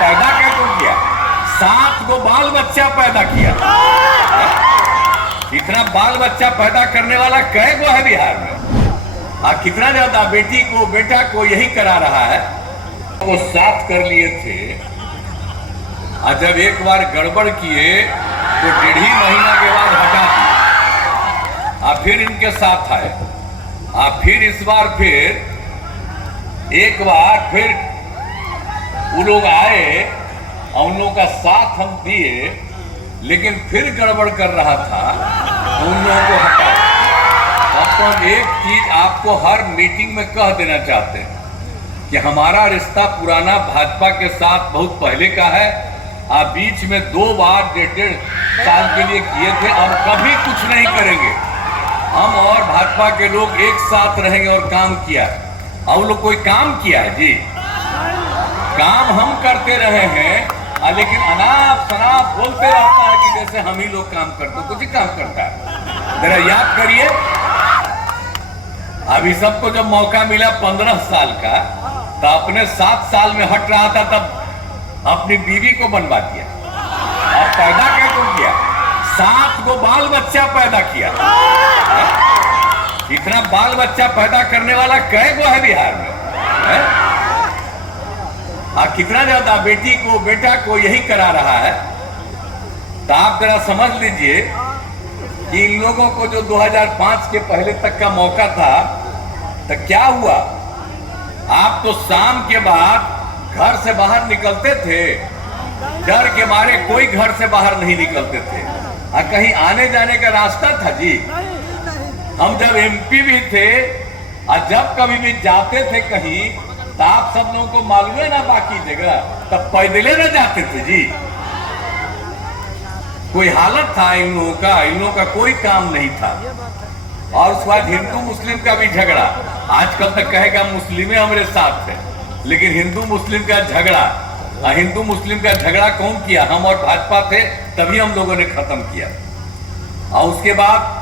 पैदा कैसे किया? 7 गो बाल बच्चा पैदा किया। इतना बाल बच्चा पैदा करने वाला कै गो है बिहार में? कितना ज्यादा बेटी को बेटा को यही करा रहा है। वो 7 कर लिए थे, और जब एक बार गड़बड़ किए तो 1.5 महीना के बाद हटा दिया। फिर इनके साथ आए, फिर इस बार फिर एक बार फिर वो लोग आए और उन लोगों का साथ हम दिए, लेकिन फिर गड़बड़ कर रहा था तो उन लोगों को हटा। तो एक चीज आपको हर मीटिंग में कह देना चाहते हैं कि हमारा रिश्ता पुराना भाजपा के साथ बहुत पहले का है। आप बीच में 2 बार 1.5 साल के लिए किए थे, अब कभी कुछ नहीं करेंगे। हम और भाजपा के लोग एक साथ रहेंगे और काम किया। अब लोग कोई काम किया है जी? काम हम करते रहे हैं, लेकिन अनाप शनाप बोलते रहता है कि जैसे हम ही लोग काम करते, कुछ ही काम करता है। जरा याद करिए, अभी सबको जब मौका मिला 15 साल का, तो अपने 7 साल में हट रहा था, तब अपनी बीवी को बनवा दिया। और पैदा कैसे किया? 7 गो बाल बच्चा पैदा किया। इतना बाल बच्चा पैदा करने वाला कै गो है बिहार में? कितना ज्यादा बेटी को बेटा को यही करा रहा है। तो आप जरा समझ लीजिए कि इन लोगों को जो 2005 के पहले तक का मौका था, तो क्या हुआ? आप तो शाम के बाद घर से बाहर निकलते थे, डर के मारे कोई घर से बाहर नहीं निकलते थे। कहीं आने जाने का रास्ता था जी? हम जब एमपी भी थे और जब कभी भी जाते थे कहीं, तो आप सब लोगों को मालूम है ना, बाकी जगह तब पैदले न जाते थे जी। कोई हालत था इन लोगों का कोई काम नहीं था। और उसके बाद हिंदू मुस्लिम का भी झगड़ा। आजकल तक कहेगा मुस्लिम हमारे साथ है, लेकिन हिंदू मुस्लिम का झगड़ा, हिंदू मुस्लिम का झगड़ा कौन किया? हम और भाजपा थे, तभी हम लोगों ने खत्म किया। और उसके बाद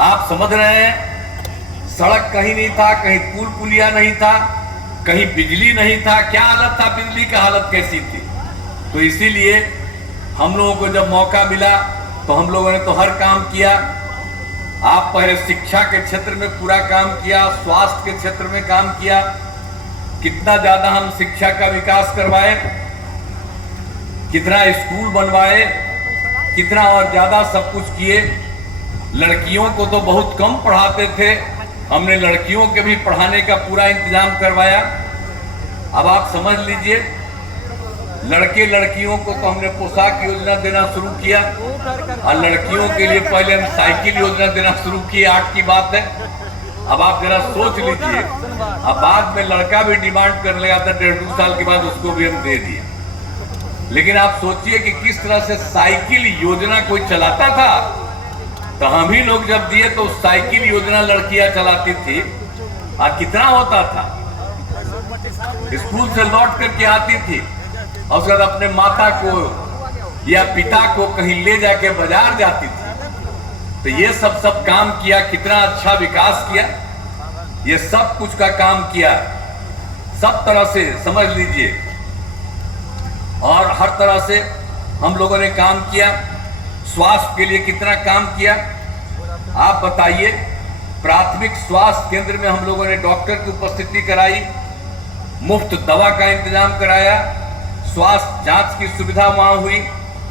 आप समझ रहे हैं, सड़क कहीं नहीं था, कहीं पुल पुलिया नहीं था, कहीं बिजली नहीं था। क्या हालत था? बिजली का हालत कैसी थी? तो इसीलिए हम लोगों को जब मौका मिला तो हम लोगों ने तो हर काम किया। आप पहले शिक्षा के क्षेत्र में पूरा काम किया, स्वास्थ्य के क्षेत्र में काम किया। कितना ज्यादा हम शिक्षा का विकास करवाए, कितना स्कूल बनवाए, कितना और ज्यादा सब कुछ किए। लड़कियों को तो बहुत कम पढ़ाते थे, हमने लड़कियों के भी पढ़ाने का पूरा इंतजाम करवाया। अब आप समझ लीजिए, लड़के लड़कियों को तो हमने पोशाक योजना देना शुरू किया, और लड़कियों के लिए पहले हम साइकिल योजना देना शुरू किए। 8 की बात है। अब आप जरा सोच लीजिए, अब बाद में लड़का भी डिमांड करने लगा था, 1.5-2 साल के बाद उसको भी हम दे दिए। लेकिन आप सोचिए कि किस तरह से साइकिल योजना कोई चलाता था। तो हम ही लोग जब दिए तो साइकिल योजना लड़कियां चलाती थी, और कितना होता था? स्कूल से लौट करके आती थी और उसके बाद अपने माता को या पिता को कहीं ले जाके बाजार जाती थी। तो ये सब काम किया, कितना अच्छा विकास किया, ये सब कुछ का काम किया, सब तरह से समझ लीजिए। और हर तरह से हम लोगों ने काम किया। स्वास्थ्य के लिए कितना काम किया आप बताइए। प्राथमिक स्वास्थ्य केंद्र में हम लोगों ने डॉक्टर की उपस्थिति कराई, मुफ्त दवा का इंतजाम कराया, स्वास्थ्य जांच की सुविधा वहां हुई।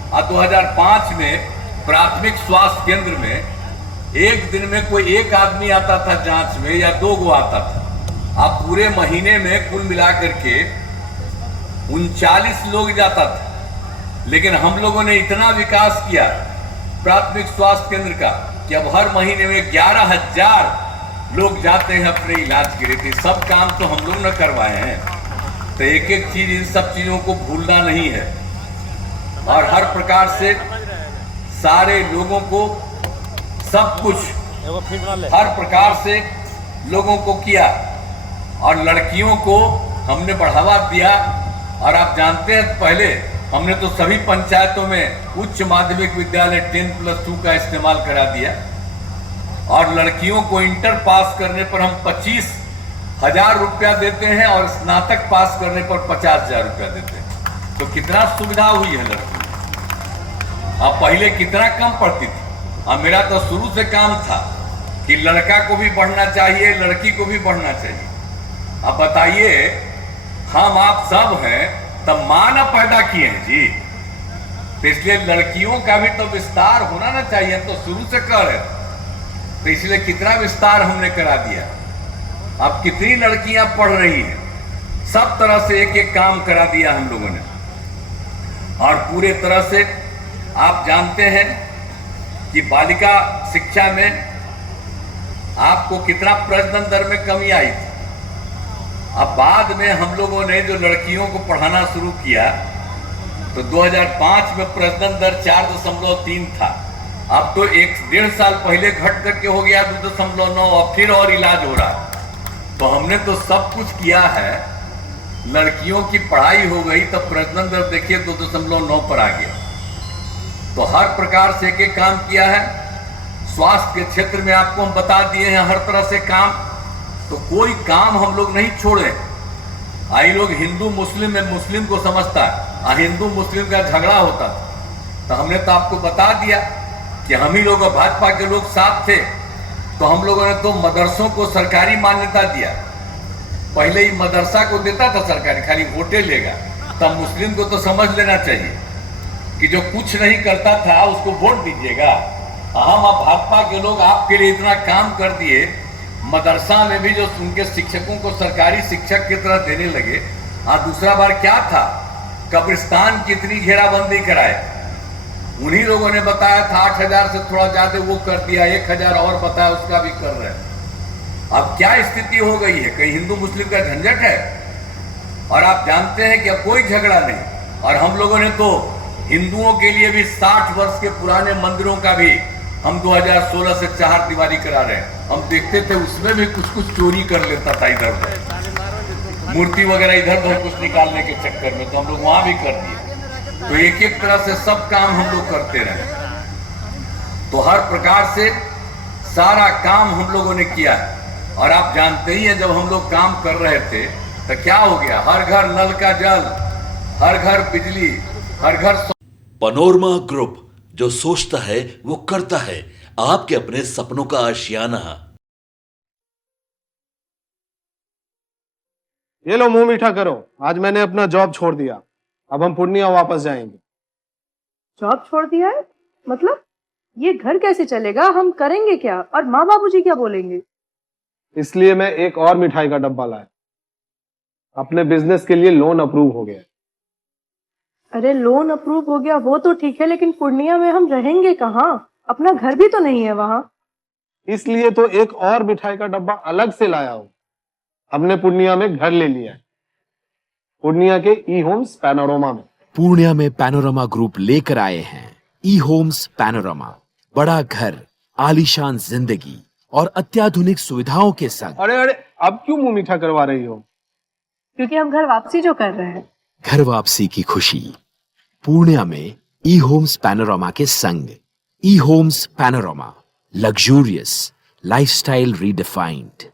और 2005 में प्राथमिक स्वास्थ्य केंद्र में एक दिन में कोई एक आदमी आता था जांच में, या 2 गो आता था। अब पूरे महीने में कुल मिलाकर के 39 लोग जाता था। लेकिन हम लोगों ने इतना विकास किया प्राथमिक स्वास्थ्य केंद्र का कि अब हर महीने में 11,000 लोग जाते हैं अपने इलाज के लिए। सब काम तो हम लोग न करवाए हैं, तो एक एक चीज, इन सब चीजों को भूलना नहीं है। और हर प्रकार से सारे लोगों को सब कुछ हर प्रकार से लोगों को किया। और लड़कियों को हमने बढ़ावा दिया। और आप जानते हैं, पहले हमने तो सभी पंचायतों में उच्च माध्यमिक विद्यालय 10+2 का इस्तेमाल करा दिया। और लड़कियों को इंटर पास करने पर हम 25 1000 रुपया देते हैं और स्नातक पास करने पर 50,000 रुपया देते हैं। तो कितना सुविधा हुई है लड़की। अब पहले कितना कम पढ़ती थी। अब मेरा तो शुरू से काम था कि लड़का को भी पढ़ना चाहिए, लड़की को भी पढ़ना चाहिए। अब बताइए, हम आप सब हैं तब मां न पैदा किए हैं जी, तो इसलिए लड़कियों का भी तो विस्तार होना ना चाहिए। तो शुरू से कर रहे, तो इसलिए कितना विस्तार हमने करा दिया। अब कितनी लड़कियां पढ़ रही हैं, सब तरह से एक एक काम करा दिया हम लोगों ने। और पूरे तरह से आप जानते हैं कि बालिका शिक्षा में आपको कितना प्रजनन दर में कमी आई थी। अब बाद में हम लोगों ने जो लड़कियों को पढ़ाना शुरू किया तो 2005 में प्रजनन दर 4.3 था। अब तो 1.5 साल पहले घट करके हो गया 2.9 और फिर और इलाज हो रहा है। तो हमने तो सब कुछ किया है, लड़कियों की पढ़ाई हो गई तब प्रजनन दर देखिए 2.9 पर आ गया। तो हर प्रकार से एक काम किया है। स्वास्थ्य के क्षेत्र में आपको हम बता दिए हैं हर तरह से काम। तो कोई काम हम लोग नहीं छोड़े। आई लोग हिंदू मुस्लिम में मुस्लिम को समझता है, हिंदू मुस्लिम का झगड़ा होता था। तो हमने तो आपको बता दिया कि हम ही लोग भाजपा के लोग साथ थे। तो हम लोगों ने तो मदरसों को सरकारी मान्यता दिया। पहले ही मदरसा को देता था सरकारी, खाली वोटे लेगा। तब मुस्लिम को तो समझ लेना चाहिए कि जो कुछ नहीं करता था उसको वोट दीजिएगा। हम अब भाजपा के लोग आपके लिए इतना काम कर दिए, मदरसा में भी जो उनके शिक्षकों को सरकारी शिक्षक की तरह देने लगे। दूसरा बार क्या था, कब्रिस्तान की इतनी घेराबंदी कराए, उन्हीं लोगों ने बताया था 8,000 से थोड़ा ज्यादा वो कर दिया, 1,000 और बताया उसका भी कर रहे हैं। अब क्या स्थिति हो गई है, कहीं हिंदू मुस्लिम का झंझट है। और आप जानते हैं कि अब कोई झगड़ा नहीं। और हम लोगों ने तो हिंदुओं के लिए भी 60 वर्ष के पुराने मंदिरों का भी हम 2016 से 4 दीवारी करा रहे हैं। हम देखते थे उसमें भी कुछ कुछ चोरी कर लेता था, इधर उधर मूर्ति वगैरह इधर उधर कुछ निकालने के चक्कर में, तो हम लोग वहां भी कर दिए। तो एक एक तरह से सब काम हम लोग करते रहे। तो हर प्रकार से सारा काम हम लोगों ने किया है। और आप जानते ही हैं जब हम लोग काम कर रहे थे तो क्या हो गया, हर घर नल का जल, हर घर बिजली, हर घर। पैनोरमा ग्रुप, जो सोचता है वो करता है। आपके अपने सपनों का आशियाना। ये लो मुंह मीठा करो, आज मैंने अपना जॉब छोड़ दिया। अब हम पूर्णिया वापस जाएंगे। जॉब छोड़ दिया है? मतलब ये घर कैसे चलेगा, हम करेंगे क्या, और माँ बाबूजी क्या बोलेंगे? इसलिए मैं एक और मिठाई का डब्बा लाया। अपने बिजनेस के लिए लोन अप्रूव हो गया। अरे लोन अप्रूव हो गया वो तो ठीक है, लेकिन पूर्णिया में हम रहेंगे कहाँ? अपना घर भी तो नहीं है वहां। इसलिए तो एक और मिठाई का डब्बा अलग से लाया हूं। हमने पूर्णिया में घर ले लिया है, पूर्णिया के ई होम्स पैनोरमा में। पूर्णिया में पैनोरमा ग्रुप लेकर आए हैं ई होम्स पैनोरमा। बड़ा घर, आलीशान जिंदगी और अत्याधुनिक सुविधाओं के संग। अरे अरे, अब क्यों मुंह मीठा करवा रही हो? क्योंकि हम घर वापसी जो कर रहे हैं। घर वापसी की खुशी पूर्णिया में ई होम्स पैनोरमा के संग। E homes panorama, luxurious lifestyle redefined.